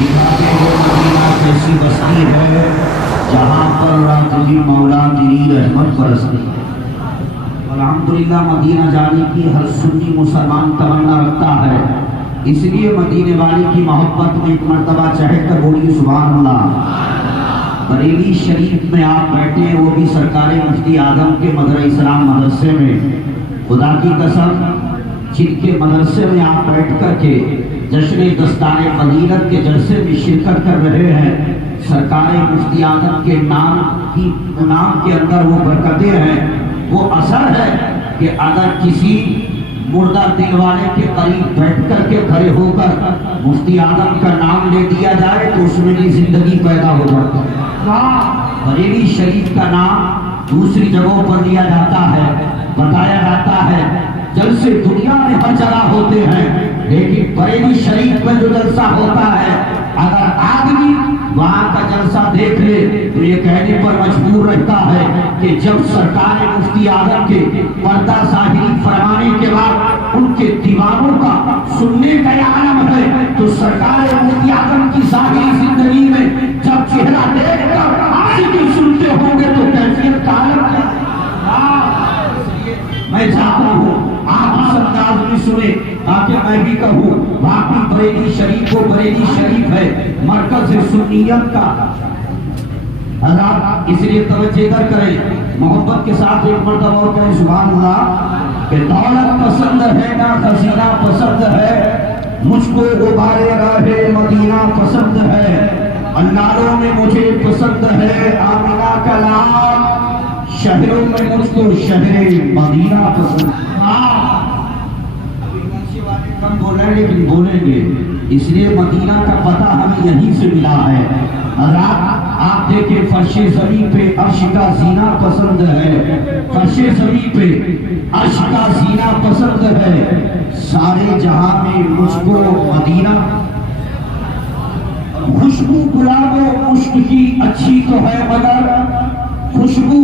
دکھاتے ہو مدینہ کیسی بستی ہے جہاں پر رات بھی مولا تیری رحمت برستی ہے۔ الحمدللہ مدینہ جانے کی ہر سنی مسلمان تمنا رکھتا ہے، اس لیے مدینے والے کی محبت میں ایک مرتبہ چہر کر بولیے سبحان اللہ۔ بریلی شریف میں آپ بیٹھے ہیں، وہ بھی سرکار مفتی اعظم کے مدرسہ اسلام مدرسے میں، خدا کی قسم جن کے مدرسے میں آپ بیٹھ کر کے جشن دستار فضیلت کے جلسے میں شرکت کر رہے ہیں، سرکار مفتی اعظم کے نام کے اندر وہ برکتیں ہیں، وہ اثر ہے کہ اگر کسی مردہ دل والے کے قریب بیٹھ کر کے کھڑے ہو کر مفتی اعظم کا نام لے دیا جائے تو اس میں بھی زندگی پیدا ہو جاتی ہے۔ بریلی شریف کا نام دوسری جگہوں پر لیا جاتا ہے، بتایا جاتا ہے جلسے دنیا میں ہر جگہ ہوتے ہیں، لیکن بریلی شریف میں جو جلسہ ہوتا ہے اگر آدمی وہاں کا جلسہ دیکھ لے تو یہ کہنے پر مجبور رہتا ہے کہ جب سرکار مفتی اعظم کے پردہ ظاہری فرمانے کے بعد ان کے دیوانوں کا سننے کا یہ عالم ہے تو سرکار مفتی اعظم کی ظاہری زندگی میں جب چہرہ دیکھ کر عاشقی سنتے ہوں گے تو کیفیت کا عالم ہے۔ میں چاہتا ہوں آپ اس انداز میں سنیں تاکہ میں بھی کہوں واقعی بریلی شریف کو بریلی شریف ہے مرکز سنیت کا۔ حضرات اس لیے توجہ ادھر کریں، محبت کے ساتھ ایک مرتبہ اور کہیں سبحان اللہ کہ دولت پسند ہے نہ خزینہ پسند ہے، مجھ کو غبار راہ مدینہ پسند ہے، اناروں میں مجھے پسند ہے آمنہ کا نام، شہروں میں مجھ کو شہر مدینہ پسند ہے۔ کم بولیں لیکن بولیں گے، اس لیے مدینہ کا پتہ ہمیں یہیں سے ملا ہے۔ آپ دیکھیں فرش زمین پہ عرش کا زینہ پسند ہے، فرش زمین پہ عرش کا زینہ پسند ہے، سارے جہاں میں مجھ کو مدینہ، خوشبو گلاب و مشک کی اچھی تو ہے مگر، خوشبو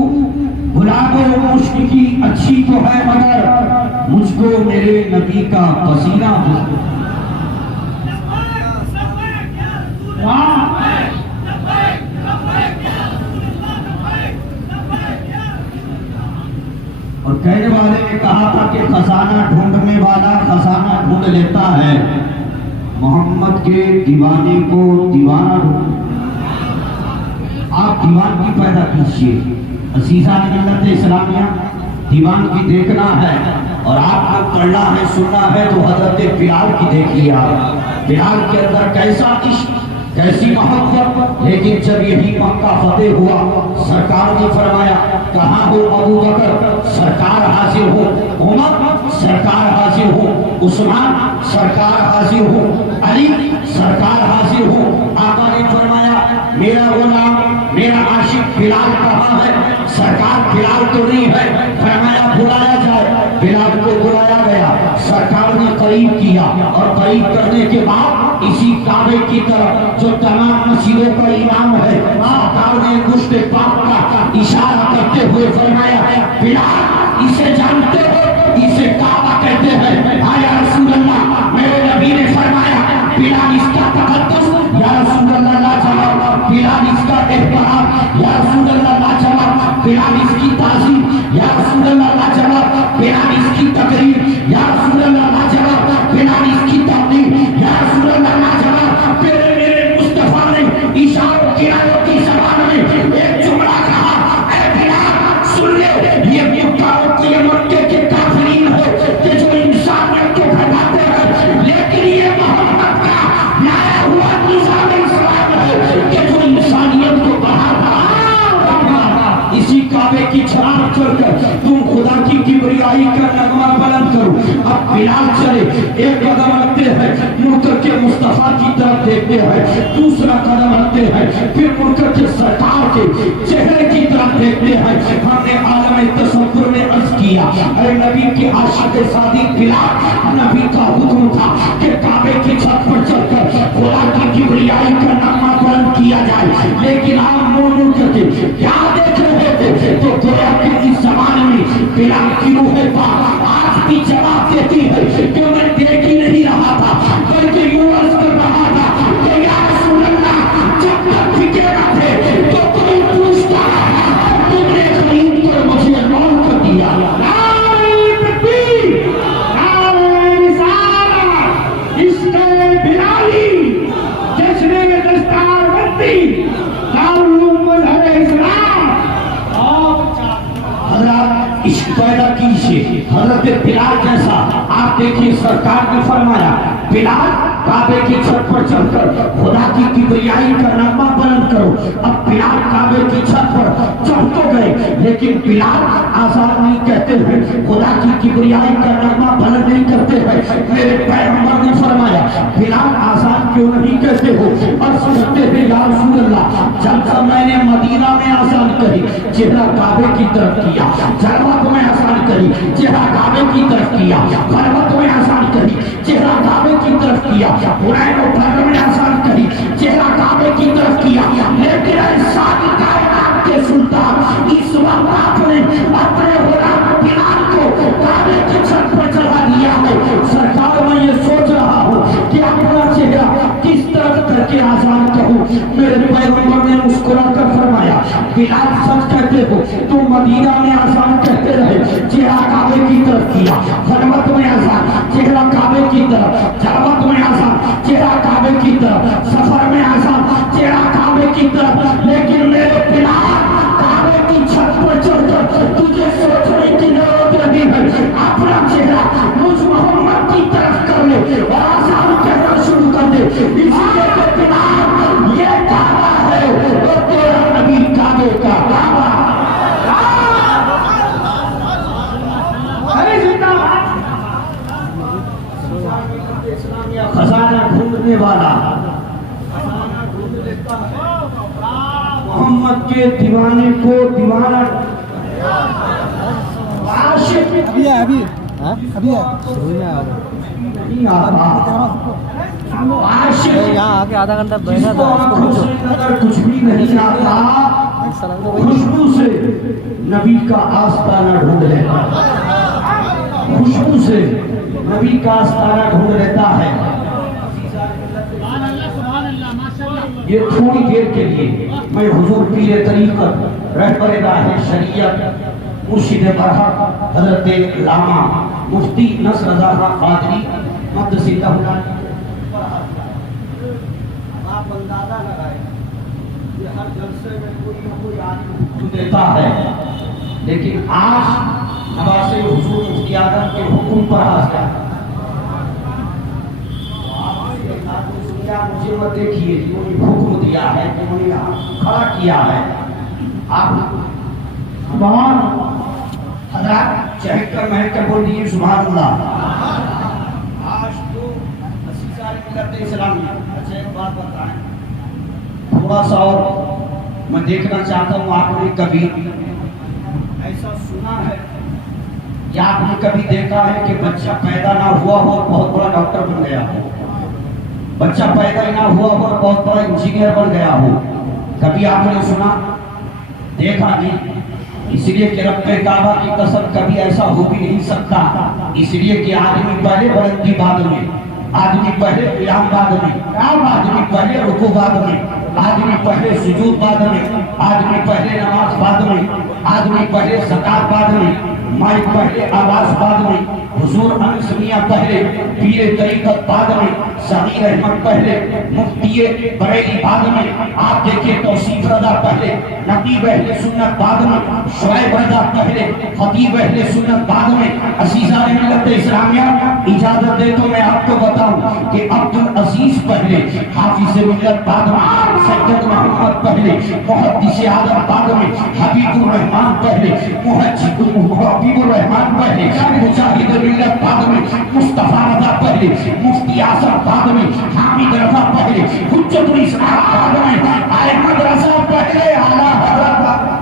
گلاب و مشک کی اچھی تو ہے مگر مجھ کو میرے نبی کا پسینہ پسند ہے۔ اور کہنے والے نے کہا تھا کہ خزانہ ڈھونڈنے والا خزانہ ڈھونڈ لیتا ہے، محمد کے دیوانے کو دیوانہ ڈھونڈ۔ آپ دیوان کی پیدا کیجیے، عزیزان ملت اسلامیہ دیوان کی دیکھنا ہے اور آپ کو پڑھنا ہے سننا ہے تو حضرت بلال کی دیکھیے آپ، بلال کے اندر کیسا عشق کیسی محبت، لیکن جب یہی مکہ فتح ہوا سرکار نے فرمایا کہاں ہو ابو بکر، سرکار حاضر ہو، عمر سرکار حاضر ہو، عثمان سرکار حاضر ہو، علی سرکار حاضر ہو۔ آقا نے فرمایا میرا غلام میرا عاشق بلال کہاں ہے؟ سرکار بلال تو نہیں ہے، فرمایا بلایا جائے، بلال کو بلایا گیا، سرکار نے قریب کیا اور قریب کرنے کے بعد اسی کعبے کی طرف جو تمام مسجدوں کا امام ہے سرکار نے گشت پاک کا اشارہ کرتے ہوئے فرمایا بلال اسے جانتے ہو، اسے کعبہ کہتے ہیں، ہاں یا رسول اللہ، میرے نبی نے فرمایا بلال اس کا تقدس، یا رسول اللہ لاجواب، بلال اس کا احترام، یا رسول اللہ لاجواب، بلال اس کی تعظیم، یا رسول اللہ لاجواب، بلال اس کی تقریر، یا رسول اللہ لاجواب، بلال اس کی تعظیم، یا رسول اللہ لاجواب۔ میرے مصطفیٰ نے اشاروں کنایوں کی زبان میں ایک جملہ کہا، اے بلال سن لے، یہ مکے کے کافرین ہے کہ جو انسانیت کو بھگاتے ہیں، لیکن یہ محمد کا لایا ہوا نظام اسلام ہے کہ جو انسانیت کو بڑھاتا ہے۔ اسی کعبے کی چھاپ چڑھ کر تم خدا کی کبریائی کا نغمہ بلند کرو۔ اب بلال چلے، ایک قدم رکھتے ہیں، مڑ کر کے مصطفیٰ کی طرف دیکھتے ہیں، دوسرا قدم رکھتے ہیں، پھر مڑ کر کے سرکار کے چہرے کی طرف دیکھتے ہیں۔ ہم نے عالم تصور میں عرض کیا، اے نبی کے عاشق صادق بلال، نبی کا حکم تھا کہ کعبے کی چھت پر چڑھ کر خدا کی کبریائی کا نغمہ بلند کیا جائے، لیکن آپ مڑ کر کے کیا دیکھ رہے تھے؟ تو گویا کہ اس زمانے میں بلال کی روح پاک آج بھی جواب دیتی ہے کہ میں دیکھ ہی نہیں رہا تھا بلکہ یوں عرض کر رہا تھا کہ یا رسول حضرت بلال جیسا آپ دیکھیے سرکار نے فرمایا بلال کعبے کی چھت پر چڑھ کر خدا کی کبریائی کا نغمہ بلند کرو. اب بلال کعبے کی چھت پر چڑھ تو گئے لیکن بلال آزاد نہیں کہتے ہیں, خدا کی کبریائی کا نغمہ بلند نہیں کرتے ہیں. میرے پیغمبر نے فرمایا بلال آزاد کیوں نہیں کہتے ہو؟ اور سمجھتے ہیں یا رسول اللہ جب میں نے مدینہ میں آزان کری چہرہ کعبے کی طرف کیا, جلوت میں آزان کری چہرہ کعبے کی طرف کیا, خلوت میں آزان کری چہرہ کعبے کی طرف کیا, حنین و بدر میں آزان کری چہرہ کعبے کی طرف کیا. لیکن ساری کائنات کے سلطان اس وقت آپ نے اپنے غلام بلال کو کعبے کی چھت پر چڑھا دیا ہے. سرکار میں یہ سوچ رہا ہوں کہ اپنا چہرہ کس طرف کر کے آزان کہوں. میرے پیغمبر نے مسکرا کر فرمایا بلال سچ کہتے ہو, تم مدینہ میں آزان کہتے رہے چہرہ کعبے کی طرف کیا, خلوت میں آزان چہرہ کعبے کی طرف, جلوت میں آزان چہرہ کعبے کی طرف, سفر میں آزان چہرہ کعبے کی طرف. لیکن میرے بلال کعبے کی چھت پر چڑھ کر تجھے سوچنے کی ضرورت نہیں ہے, اپنا چہرہ مجھ محمد کی طرف کر لے اور آزان کہنا شروع کر دے. اسی لیے کہ بلال یہ کعبہ ہے اور تیرا نبی کعبے کا کعبہ. خزانہ ڈھونڈنے والا ڈھونڈ لیتا ہے, محمد کے دیوانے کو دیوانہ عاشق ابھی نہیں نہیں آتا, عاشق یہاں آ کے آدھا گھنٹہ بیٹھا تھا, اگر کچھ بھی نہیں آتا خوشبو سے نبی کا آستانہ ڈھونڈ لیتا, خوشبو سے نبی کا آستانہ ڈھونڈ لیتا ہے. یہ تھوڑی دیر کے لیے میں حضور پیر طریقت رہبر راہ شریعت مرشد برحق حضرت علامہ مفتی نصر رضا خان قادری مقدس اللہ آپ اندازہ لگائیں کہ ہر جلسے میں کوئی نہ کوئی آدمی دیتا ہے, لیکن آج نواز حضور مفتی اعظم کے حکم پر حاضر ہے. مجھے مت دیکھیے انہوں نے حکم دیا ہے, انہوں نے یہاں کھڑا کیا ہے. آپ سبحان حضرات چہک کر مہک کر بول دیجیے سبحان اللہ. آج تو 80 سال ملت اسلامی. اچھا ایک بات بتائیں, تھوڑا سا اور میں دیکھنا چاہتا ہوں آپ نے کبھی ایسا سنا ہے یا آپ نے کبھی دیکھا ہے کہ بچہ پیدا نہ ہوا ہو اور بہت بڑا ڈاکٹر بن گیا ہو, بچہ پیدا ہی نہ ہوا ہو اور بہت بڑا انجینئر بن گیا ہو؟ کبھی آپ نے سنا, دیکھا نہیں. اس لیے کہ رب کعبہ کی قسم کبھی ایسا ہو بھی نہیں سکتا, اس لیے کہ آدمی پہلے بلندی بعد میں, آدمی پہلے قیام بعد میں, آدمی پہلے رکوع بعد میں, آدمی پہلے سجود بعد میں, آدمی پہلے نماز بعد میں, آدمی پہلے زکات بعد میں, مائک پہلے آواز بعد میں, حضور انسمیہ پہلے, پیر طریقت بعد میں, صغیر احمد پہلے, مفتی بریلی بعد میں. آپ دیکھیں توصیف رضا پہلے, نقیب اہل سنت بعد میں, شعیب رضا پہلے, خطیب اہل سنت بعد میں. عزیزان ملت اسلامیہ اجازت دے تو میں آپ کو بتاؤں کہ عبدالعزیز پہلے, حافظ ملت بعد میں, سید محمد پہلے, محدث اعظم بعد میں, حبیب الرحمان پہلے, حبیب الرحمان پہلے, مجاہد ملت بعد میں, مصطفیٰ رضا پہلے, مفتی اعظم بعد میں, حامد رضا پہلے, حجت الاسلام بعد میں, احمد رضا پہلے, اعلیٰ حضرت.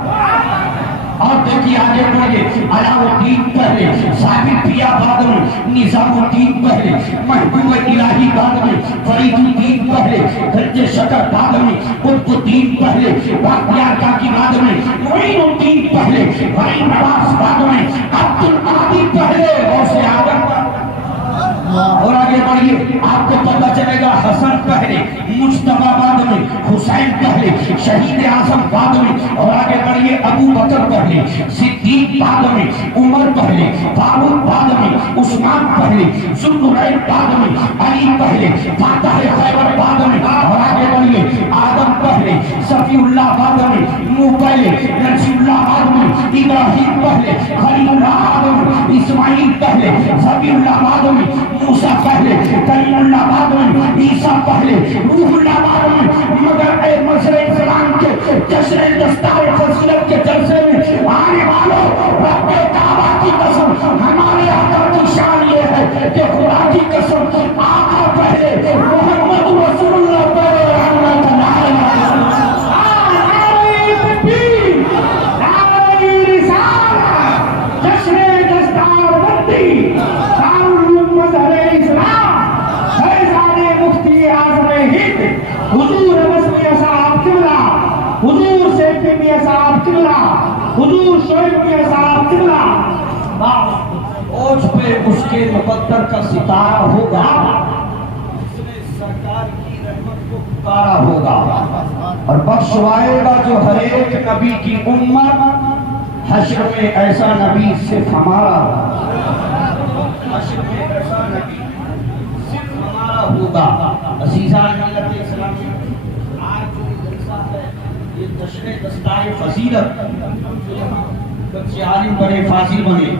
اور دیکھیے آگے بڑھیے, علاء الدین پہلے, ثابت پیا بعد میں, نظام الدین پہلے, محبوب الہی بعد میں, فرید الدین پہلے, گنج شکر بعد میں, قطب الدین پہلے, باقیار کاکی بعد میں, معین الدین پہلے, غریب نواز بعد میں, عبد القادر پہلے, اور سے آدم. اور آگے بڑھیے آپ کو پتہ چلے گا حسن پہلے, مجتبیٰ بعد میں, حسین پہلے, شہید اعظم بعد میں. اور آگے بڑھیے ابو بکر پہلے, صدیق بعد میں, عمر پہلے, فاروق بعد میں, عثمان پہلے, ذوالنورین بعد میں, علی پہلے, فاتح خیبر بعد میں. اور آگے بڑھیے آدم پہلے, صفی اللہ بعد میں, پہلے، نجی اللہ بعد میں، ابراہیم پہلے، خلیل اللہ بعد میں، اسماعیل پہلے، ذبی اللہ بعد میں، موسیٰ پہلے، کلیم اللہ بعد میں، عیسیٰ پہلے، روح اللہ بعد میں۔ مگر اے مظہر اسلام کے جشن دستار فضیلت کے جلسے میں آنے والوں، رب کعبہ کی قسم، ہمارے آقا کی شان یہ ہے کہ خدا کی قسم آقا پہلے، محمد رسول اللہ پہلے، رحمت اللہ علیہ۔ نعرہ تکبیر، نعرہ رسالت، جشن دستار بندی، دارالعلوم مظہر اسلام، فیضان مفتی اعظم ہند، حضور مسیح صاحب قبلہ، حضور سیفی میاں صاحب قبلہ، حضور شعیب میاں صاحب قبلہ، اوج پہ اس کے مقدر کا ستارہ ہوگا، اس نے سرکار کی رحمت کو پکارا ہوگا اور بخشوائے گا جو ہر ایک نبی کی امت۔ حشر میں ایسا نبی صرف ہمارا ہوگا، حشر میں ایسا نبی صرف ہمارا ہوگا۔ عزیزان ملت اسلامی، آج جو جلسہ ہے یہ جشن دستار فضیلت، بچے عالم بنے، فاضل بنے۔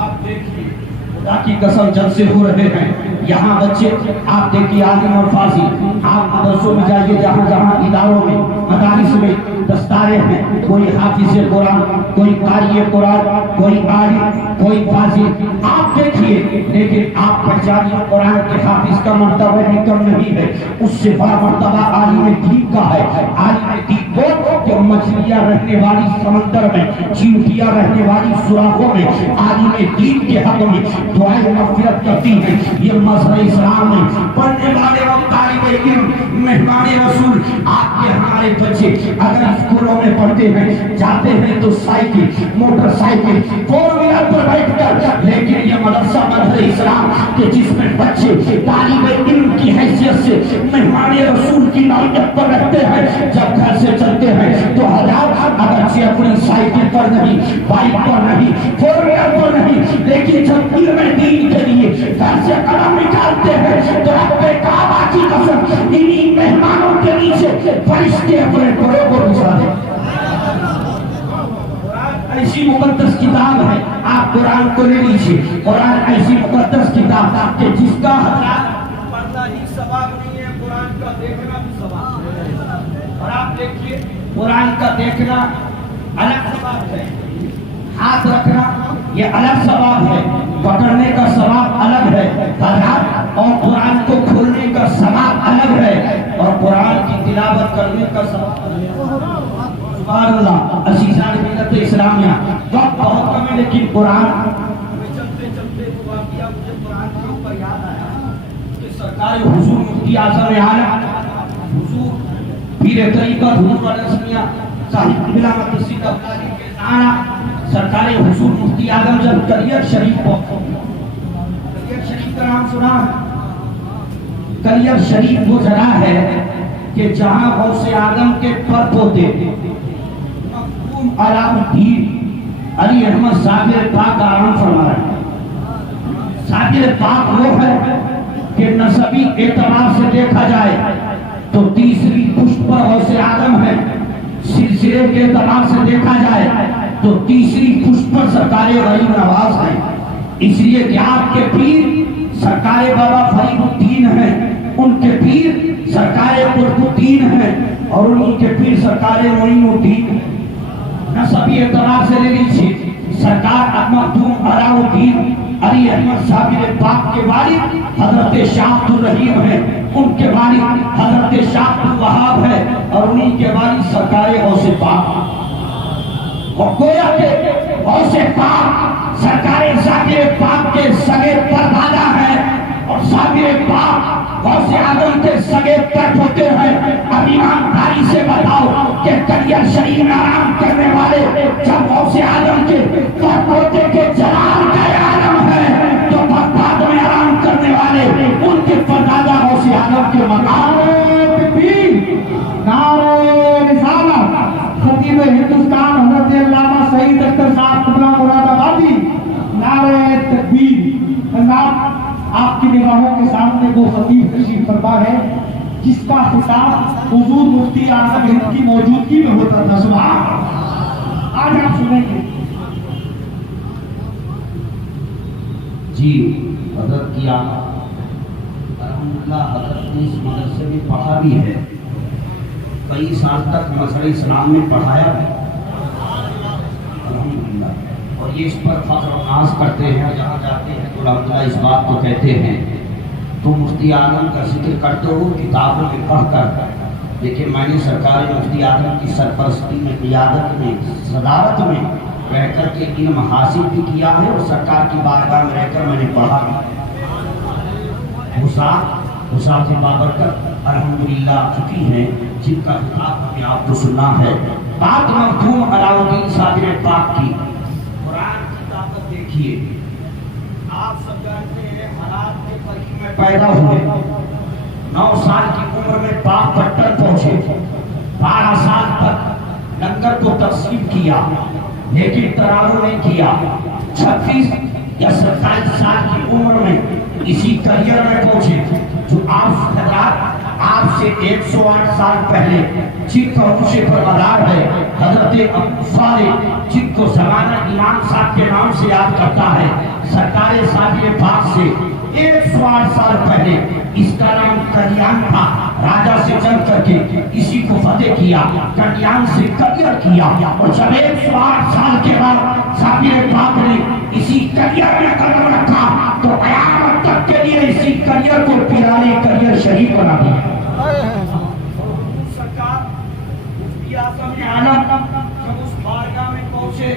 آپ دیکھیے خدا کی قسم جلسے ہو رہے ہیں یہاں بچے، آپ دیکھیے عالم اور فاضل، آپ مدرسوں میں جائیے، جہاں جہاں اداروں میں مدارس میں دستاریں ہیں، کوئی حافظ قرآن، کوئی قاری قرآن، کوئی عالم، کوئی فاضل، آپ دیکھیے۔ لیکن آپ پہچانیے قرآن کے حافظ کا مرتبہ بھی کم نہیں ہے، اس سے بڑا مرتبہ عالم دین کا ہے۔ عالم دین وہ کہ مچھلیاں رہنے والی سمندر میں، چیونٹیاں رہنے والی سوراخوں میں، عالم دین کے حق میں دعائیں مغفرت کرتی ہیں۔ یہ مذہب اسلام میں پڑھنے والے اور طالب علم، مہمان رسول، آپ کے ہمارے بچے اگر اسکولوں میں پڑھتے ہیں، جاتے ہیں تو cycle, motorcycle, four wheeler پر بیٹھ کر، لیکن یہ مدرسہ مذہب اسلام کہ جس میں بچے طالب علم کی حیثیت سے مہمان رسول کی نوعیت پر رکھتے ہیں، جب گھر سے چلتے ہیں تو حضرات اگرچہ اپنی سائیکل پر نہیں، بائک پر نہیں، فور ویلر پر نہیں، لیکن جب علم دین کے لیے گھر سے قدم نکالتے ہیں تو رب کعبہ کی قسم انہی مہمانوں کے نیچے فرشتے اپنے پروں کو بچھا دیں۔ ایسی مقدس کتاب ہے، آپ قرآن کو لے لیجیے، قرآن ایسی مقدس کتاب کہ جس کا حضرات پڑھنا ہی ثواب نہیں ہے، قرآن کا دیکھنا بھی ثواب ہے۔ اور آپ دیکھیے قرآن کا دیکھنا الگ ثواب ہے، ہاتھ رکھنا یہ الگ ثواب ہے، پکڑنے کا ثواب الگ ہے حضرات، اور قرآن کو کھولنے کا ثواب الگ ہے، اور قرآن کی تلاوت کرنے کا ثواب الگ ہے۔ سبحان اللہ۔ عزیزان ملت اسلامیہ، وقت بہت کم ہے لیکن قرآن میں چلتے چلتے وہ واقعہ مجھے قرآن کے اوپر یاد آیا کہ سرکار حضور مفتی اعظم عالم حضور پیر طریقت حضور علیہ صاحب قبلہ مقدسی تباری کے نعرہ سرکار حضور مفتی اعظم جب کلیئر شریف پہنچے، کلیئر شریف کا نام سنا ہے؟ کلیئر شریف وہ جگہ ہے کہ جہاں غوث اعظم کے پر پوتے علام الدین علی احمد صابر پاک آرام فرما رہے ہیں۔ صابر پاک وہ ہے کہ نسبی اعتبار سے دیکھا جائے تو تیسری پشت پر غوث اعظم ہے، سلسلے کے اعتبار سے دیکھا جائے تو تیسری پشت پر سرکار غریب نواز ہے، اس لیے کہ آپ کے پیر سرکار بابا فرید الدین ہیں، ان کے پیر سرکار قطب الدین ہیں، اور ان کے پیر سرکار معین الدین ہیں۔ نسبی اعتبار سے لے لیجیے، سرکار مخدوم علاء الدین علی احمد صابر پاک کے والد حضرت شاہ عبد الرحیم ہیں، ان کے والد حضرت شاہ عبد الوہاب ہے، اور انہی کے والد سرکار غوث پاک۔ اور گویا کہ غوث پاک سرکار صابر پاک کے سگے پردادا ہیں، اور صابر پاک غوث اعظم کے سگے پٹ ہوتے ہیں۔ اب ایمانداری سے بتاؤ کہ کلیئر شریف میں آرام کرنے والے جب غوث اعظم کے پٹ ہوتے کے جلال کا عالم ہے تو بغداد میں آرام کرنے والے ان کے پردادا غوث اعظم کے مقام تکبیر، نعرہ رسالت، خطیب ہندوستان حضرت علامہ سعید اختر صاحب قبلہ مراد آبادی، نعرہ تکبیر۔ آپ کی نگاہوں کے سامنے وہ خطیب تشریف فرما ہے جس کا خطاب حضور مفتی اعظم ہند کی موجودگی میں ہوتا تھا. سبحان اللہ. آج آپ سنیں گے. جی حضرت کی الحمدللہ حضرت نے اس مدرسے میں پڑھا بھی ہے, کئی سال تک مظہر اسلام میں پڑھایا ہے الحمدللہ, اور یہ اس پر فخر و ناز کرتے ہیں. جہاں جاتے ہیں تو الحمدللہ اس بات کو کہتے ہیں. تو مفتی اعظم کا ذکر کرتے ہو کتابوں میں پڑھ کر, لیکن میں نے سرکار مفتی اعظم کی سرپرستی میں, قیادت میں, صدارت میں رہ کر کے علم حاصل بھی کیا ہے, اور سرکار کی بارگاہ میں رہ کر میں نے پڑھا بھی. حسات بابرکت الحمدللہ چکی ہیں, جن کا خطاب ہمیں آپ کو سننا ہے. بات مرحوم علاؤالدین صابر پاک کی. قرآن کی طاقت دیکھیے. آپ سب جانتے ہیں حالات کے قریب میں پیدا ہوئے, 9 سال کی عمر میں پاک پٹن پہنچے, 12 سال تک لنگر کو تقسیم کیا لیکن تراو نہیں کیا. 36 یا 27 سال کی عمر میں اسی کریئر میں پہنچے جو آپ حضرات آپ سے 108 سال پہلے جن کا عرش پر مدار ہے, حضرت ابو صالح, جن کو زمانہ امام صاحب کے نام سے یاد کرتا ہے, سرکار صابر پاک سے 108 سال پہلے اس کا نام کلیان تھا. راجہ سے جنگ کر کے اسی کو فتح کیا, کلیان سے کریئر کیا, اور جب 108 سال کے بعد صابر پاک نے اسی کریئر میں قدم رکھا تو قیامت تک کے لیے اسی کریئر کو پیرانے کریئر شریف بنا دیا. سرکار مفتی اعظم عالم جب اس بارگاہ میں پہنچے,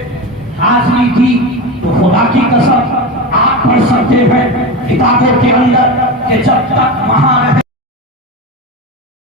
حاضری تھی, تو خدا کی قسم آپ پڑھ سکتے ہیں کتابوں کے اندر کہ جب تک وہاں رہے